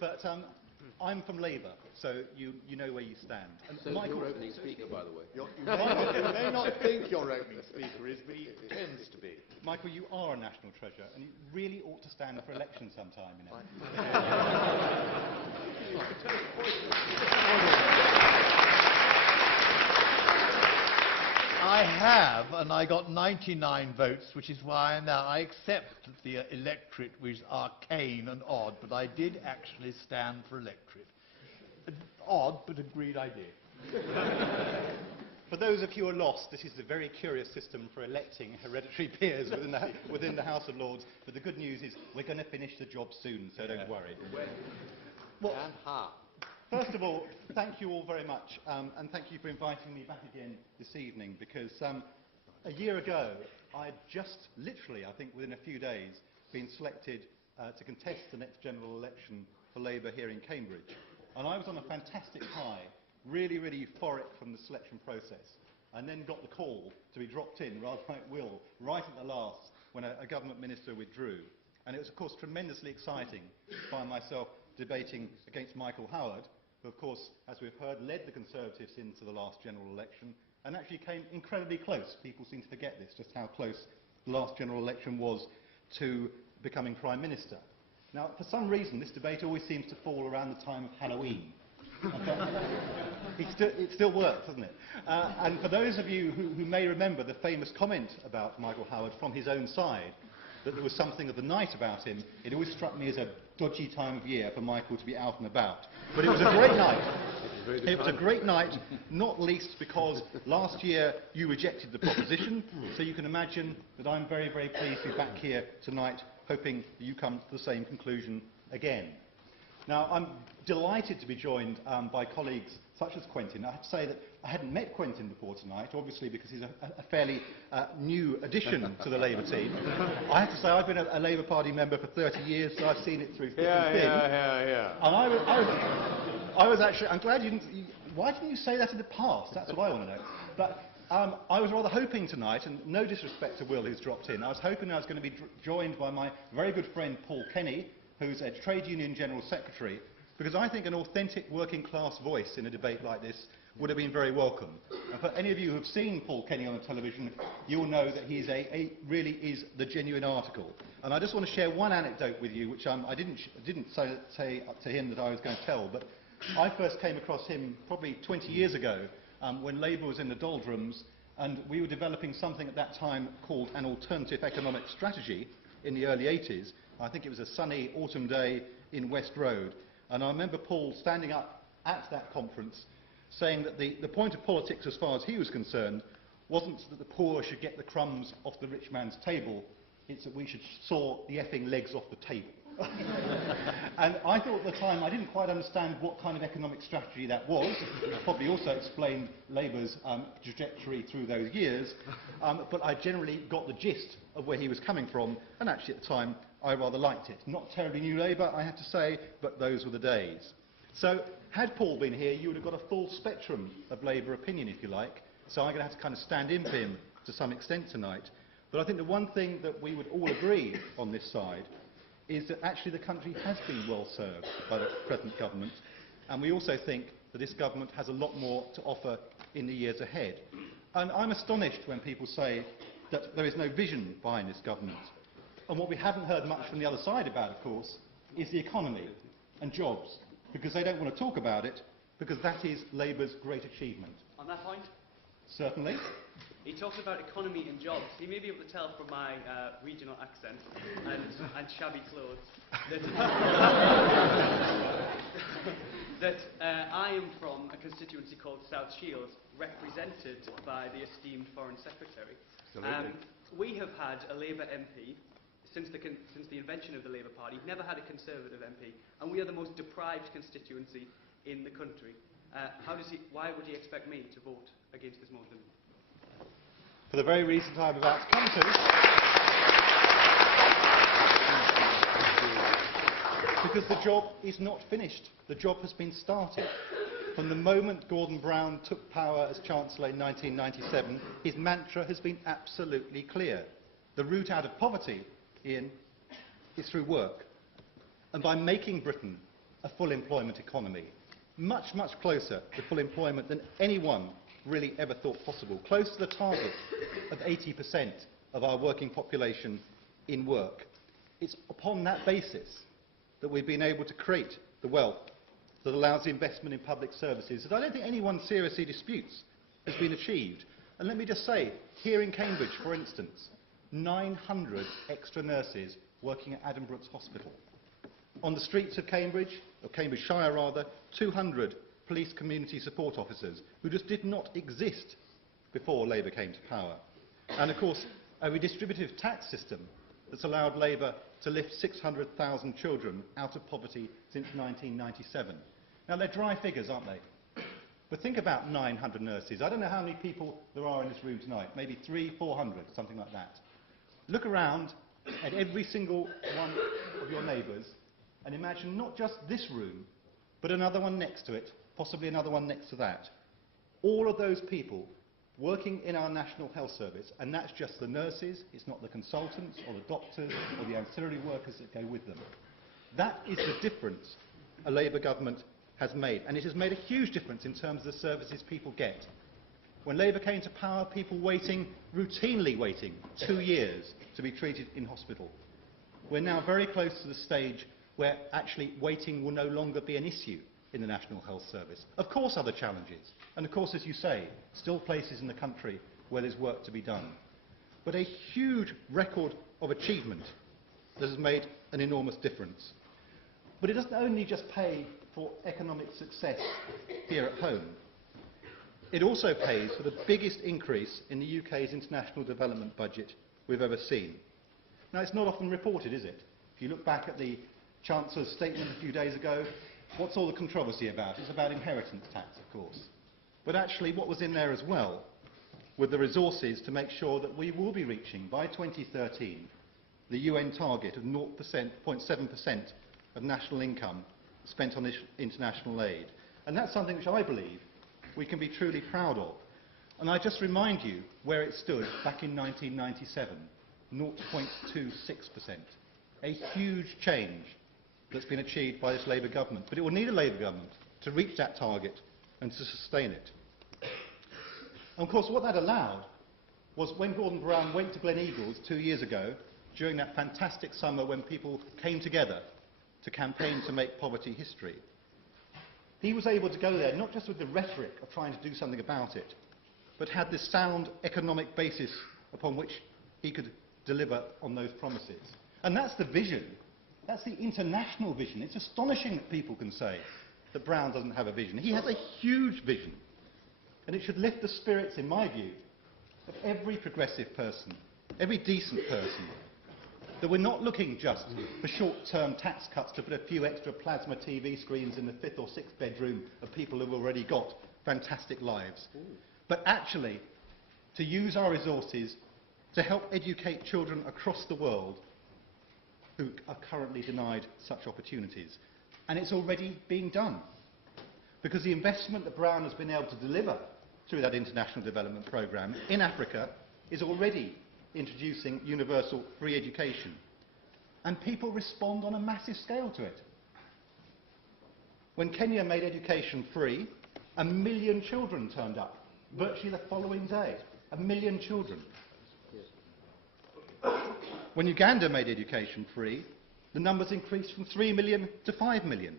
But I'm from Labour, so you know where you stand. And So your opening speaker, by the way. You may not think your opening speaker is, but he tends to be. Michael, you are a national treasure, and you really ought to stand for election sometime, you know. I have, and I got 99 votes, which is why I accept that the electorate was arcane and odd, but I did actually stand for electorate. Odd, but agreed I did. For those of you who are lost, this is a very curious system for electing hereditary peers within the House of Lords. But the good news is we're going to finish the job soon, so don't worry. Well, and how? First of all, thank you all very much, and thank you for inviting me back again this evening, because a year ago, I'd just literally, I think within a few days, been selected to contest the next general election for Labour here in Cambridge. And I was on a fantastic high, really, really euphoric from the selection process, and then got the call to be dropped in, rather like Will, right at the last, when a government minister withdrew. And it was, of course, tremendously exciting to find myself debating against Michael Howard, who, of course, as we've heard, led the Conservatives into the last general election, and actually came incredibly close. People seem to forget this, just how close the last general election was to becoming Prime Minister. Now, for some reason, this debate always seems to fall around the time of Halloween. It still works, doesn't it? And for those of you who may remember the famous comment about Michael Howard from his own side, that there was something of the night about him, it always struck me as a dodgy time of year for Michael to be out and about. But it was a great night. It was a great night, not least because last year you rejected the proposition, so you can imagine that I'm very, very pleased to be back here tonight, hoping that you come to the same conclusion again. Now, I'm delighted to be joined by colleagues such as Quentin. I have to say that I hadn't met Quentin before tonight, obviously because he's a fairly new addition to the Labour team. I have to say I've been a Labour Party member for 30 years, so I've seen it through thick and thin. And I was actually, I'm glad you didn't, why didn't you say that in the past? That's what I want to know. But I was rather hoping tonight, and no disrespect to Will who's dropped in, I was hoping I was going to be joined by my very good friend Paul Kenny, who's a trade union general secretary, because I think an authentic working class voice in a debate like this would have been very welcome. And for any of you who have seen Paul Kenny on the television, you'll know that he's really is the genuine article. And I just want to share one anecdote with you, which I didn't say to him that I was going to tell, but I first came across him probably 20 years ago when Labour was in the doldrums, and we were developing something at that time called an alternative economic strategy in the early 80s. I think it was a sunny autumn day in West Road. And I remember Paul standing up at that conference saying that the point of politics, as far as he was concerned, wasn't that the poor should get the crumbs off the rich man's table, it's that we should saw the effing legs off the table. And I thought at the time I didn't quite understand what kind of economic strategy that was. It probably also explained Labour's trajectory through those years. But I generally got the gist of where he was coming from, and actually at the time I rather liked it. Not terribly new Labour, I have to say, but those were the days. So had Paul been here, you would have got a full spectrum of Labour opinion, if you like. So I'm going to have to kind of stand in for him to some extent tonight. But I think the one thing that we would all agree on this side is that actually the country has been well served by the present government, and we also think that this government has a lot more to offer in the years ahead. And I'm astonished when people say that there is no vision behind this government. And what we haven't heard much from the other side about, of course, is the economy and jobs, because they don't want to talk about it, because that is Labour's great achievement. On that point? Certainly. He talks about economy and jobs. He may be able to tell from my regional accent and shabby clothes that, I am from a constituency called South Shields, represented by the esteemed Foreign Secretary. We have had a Labour MP since the invention of the Labour Party, never had a Conservative MP, and we are the most deprived constituency in the country. Why would he expect me to vote against this motion? For the very reasons I'm about to come to. Because the job is not finished. The job has been started. From the moment Gordon Brown took power as Chancellor in 1997, his mantra has been absolutely clear. The route out of poverty, Ian, is through work. And by making Britain a full employment economy. Much, much closer to full employment than anyone really ever thought possible. Close to the target of 80% of our working population in work. It's upon that basis that we've been able to create the wealth that allows the investment in public services that I don't think anyone seriously disputes has been achieved. And let me just say, here in Cambridge, for instance, 900 extra nurses working at Adam Brooks Hospital. On the streets of Cambridge, or Cambridgeshire rather, 200 police community support officers who just did not exist before Labour came to power. And of course, a redistributive tax system that's allowed Labour to lift 600,000 children out of poverty since 1997. Now, they're dry figures, aren't they? But think about 900 nurses. I don't know how many people there are in this room tonight, maybe 300, 400, something like that. Look around at every single one of your neighbours and imagine not just this room, but another one next to it, possibly another one next to that. All of those people working in our National Health Service, and that's just the nurses, it's not the consultants or the doctors or the ancillary workers that go with them. That is the difference a Labour government has made, and it has made a huge difference in terms of the services people get. When Labour came to power, people routinely waiting 2 years to be treated in hospital. We're now very close to the stage where actually waiting will no longer be an issue in the National Health Service. Of course, other challenges, and of course, as you say, still places in the country where there's work to be done. But a huge record of achievement that has made an enormous difference. But it doesn't only just pay for economic success here at home. It also pays for the biggest increase in the UK's international development budget we've ever seen. Now, it's not often reported, is it? If you look back at the Chancellor's statement a few days ago, what's all the controversy about? It's about inheritance tax, of course. But actually, what was in there as well were the resources to make sure that we will be reaching, by 2013, the UN target of 0.7% of national income spent on international aid. And that's something which I believe we can be truly proud of. And I just remind you where it stood back in 1997, 0.26%. A huge change that's been achieved by this Labour government. But it will need a Labour government to reach that target and to sustain it. And of course, what that allowed was when Gordon Brown went to Glen Eagles 2 years ago, during that fantastic summer when people came together to campaign to make poverty history, he was able to go there not just with the rhetoric of trying to do something about it, but had this sound economic basis upon which he could deliver on those promises. And that's the vision. That's the international vision. It's astonishing that people can say that Brown doesn't have a vision. He has a huge vision. And it should lift the spirits, in my view, of every progressive person, every decent person, that we're not looking just for short-term tax cuts to put a few extra plasma TV screens in the 5th or 6th bedroom of people who've already got fantastic lives, but actually to use our resources to help educate children across the world who are currently denied such opportunities. And it's already being done, because the investment that Brown has been able to deliver through that international development programme in Africa is already introducing universal free education. And people respond on a massive scale to it. When Kenya made education free, 1 million children turned up, virtually the following day. 1 million children. When Uganda made education free, the numbers increased from 3 million to 5 million.